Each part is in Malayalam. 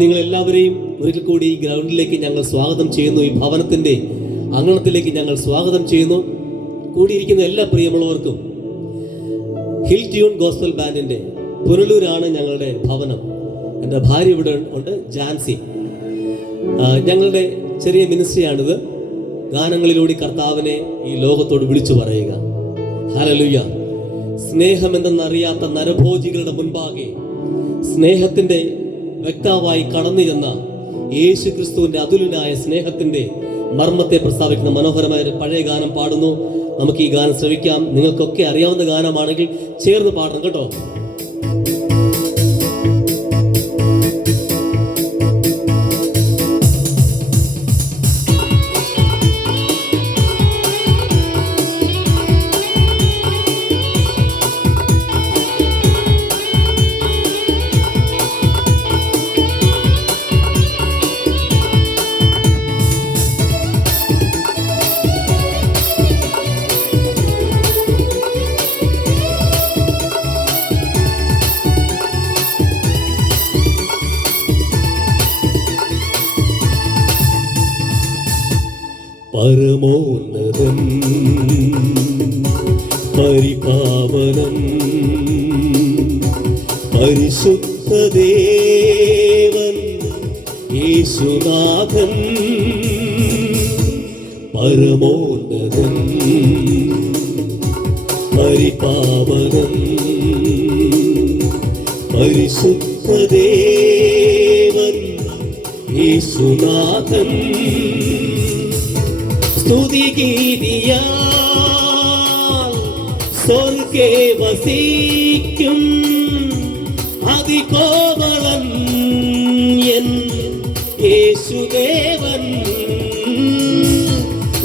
നിങ്ങൾ എല്ലാവരെയും ഒരിക്കൽ കൂടി ഈ ഗ്രൗണ്ടിലേക്ക് ഞങ്ങൾ സ്വാഗതം ചെയ്യുന്നു. ഈ ഭവനത്തിന്റെ അങ്കണത്തിലേക്ക് ഞങ്ങൾ സ്വാഗതം ചെയ്യുന്നു. കൂടിയിരിക്കുന്ന എല്ലാ പ്രിയമുള്ളവർക്കും ഹിൽ ട്യൂൺ ഗോസ്പൽ ബാൻഡിന്റെ പുനലൂരാണ് ഞങ്ങളുടെ ഭവനം. എൻ്റെ ഭാര്യ ഇവിടെ ഉണ്ട്, ജാൻസി. ഞങ്ങളുടെ ചെറിയ മിനിസ്ട്രിയാണിത്. ഗാനങ്ങളിലൂടെ കർത്താവിനെ ഈ ലോകത്തോട് വിളിച്ചു പറയുക. ഹല്ലേലൂയ. സ്നേഹമെന്തെന്നറിയാത്ത നരഭോജികളുടെ മുൻപാകെ സ്നേഹത്തിന്റെ വ്യക്തമായി കടന്നു ചെന്ന യേശു ക്രിസ്തുവിന്റെ അതുലനായ സ്നേഹത്തിന്റെ മർമ്മത്തെ പ്രസ്താവിക്കുന്ന മനോഹരമായ ഒരു പഴയ ഗാനം പാടുന്നു. നമുക്ക് ഈ ഗാനം ശ്രവിക്കാം. നിങ്ങൾക്കൊക്കെ അറിയാവുന്ന ഗാനമാണെങ്കിൽ ചേർന്ന് പാടണം കേട്ടോ. പരമോന്നതൻ പരിപാവനം പരിശുദ്ധദേവൻ യേശുനാഥൻ. പരമോന്നതൻ പരിപാവനം പരിശുദ്ധദേവൻ യേശുനാഥൻ. സ്തുതിഗീതിയാൽ സ്വർഗേ വസിക്കും അതികോമളൻ എൻ യേശുദേവൻ.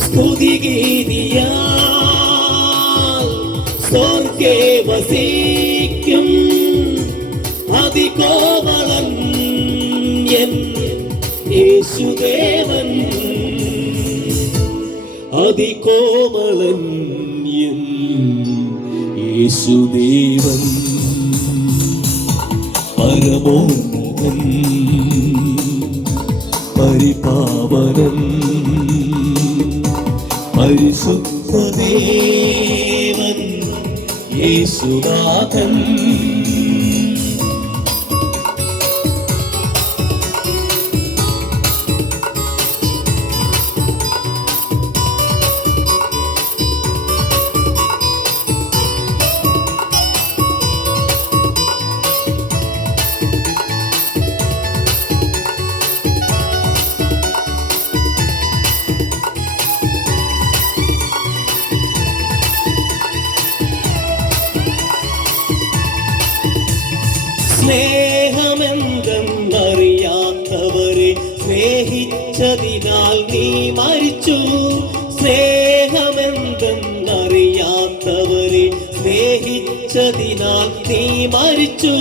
സ്തുതിഗീതിയാൽ സ്വർഗേ വസിക്കും അതികോമളൻ എൻ യേശുദേവൻ. അതികോമളൻ എൻ യേശുദേവൻ. പരമോന്നതൻ പരിപാവനൻ പരിശുദ്ധദേവൻ യേശുനാഥൻ. സ്നേഹമെന്തെന്നറിയാത്തവരെ സ്നേഹിച്ചതിനാൽ നീ മരിച്ചു. സ്നേഹമെന്തെന്നറിയാത്തവരെ സ്നേഹിച്ചതിനാൽ നീ മരിച്ചു.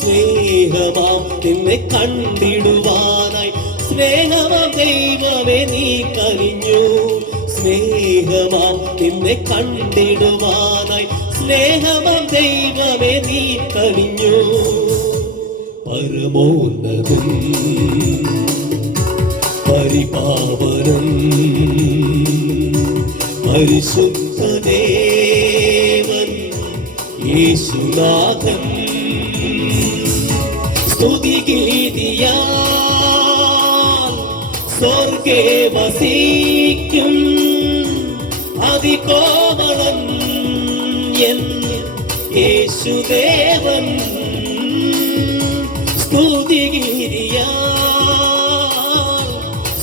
സ്നേഹമാം നിന്നെ കണ്ടിടുവാനായി സ്നേഹമാം ദൈവമേ നീ കനിഞ്ഞു. സ്നേഹമാം നിന്നെ കണ്ടിടുവാനായി സ്നേഹമാം ദൈവമേ നീ കനിഞ്ഞു. പരമോന്നതൻ പരിപാവനൻ പരിശുദ്ധദേവൻ യേശുനാഥൻ. സ്തുതിഗീതിയാൽ സ്വർഗേ വസിക്കും അതികോമളൻ എൻ യേശുദേവൻ. സ്തുതിഗീതിയാൽ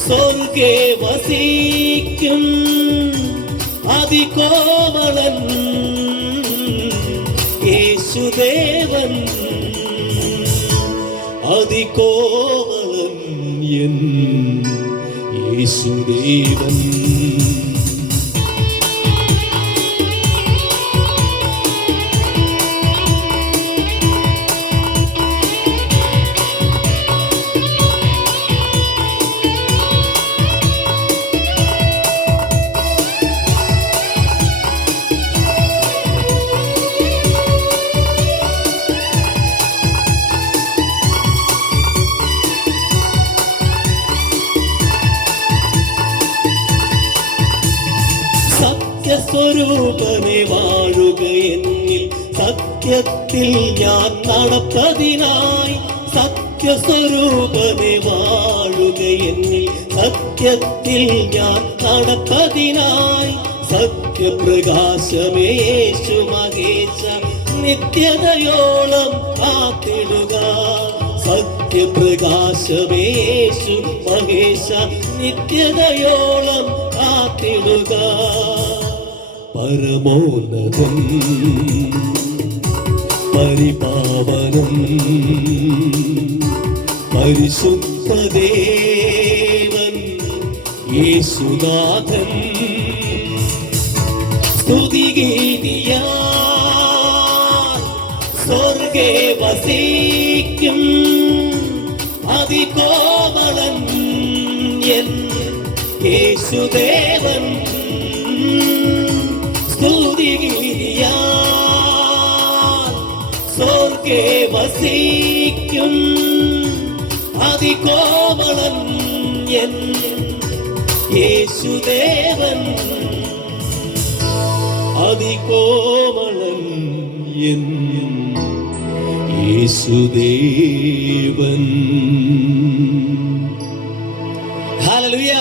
സ്വർഗേ വസിക്കും അതികോമളൻ യേശുദേവൻ. അതികോമളൻ എൻ യേശുദേവൻ. സത്യസ്വരൂപനെ വാഴുക എന്നിൽ, സത്യത്തിൽ ഞാൻ നടപ്പതിനായി. സത്യസ്വരൂപനെ വാഴുക എന്നിൽ, സത്യത്തിൽ ഞാൻ നടപ്പതിനായി. സത്യപ്രകാശമേ യേശു മഹേശ, നിത്യതയോളം കാത്തിടുക. സത്യപ്രകാശമേ യേശു മഹേശ, നിത്യതയോളം കാത്തിടുക. പരമോന്നതം പരിപാവനം പരിശുദ്ധദേവൻ യേശുനാഥൻ, സ്തുതിഗീതിയാ സ്വർഗേ വസിക്കും അതികോമളൻ എൻ യേശുദേവൻ. സ്തുതിഗീതിയാ സ്വർഗേ വസിക്കും അതികോമളൻ എൻ യേശുദേവൻ. അതികോമളൻ എൻ യേശുദേവൻ. ഹല്ലേലൂയ.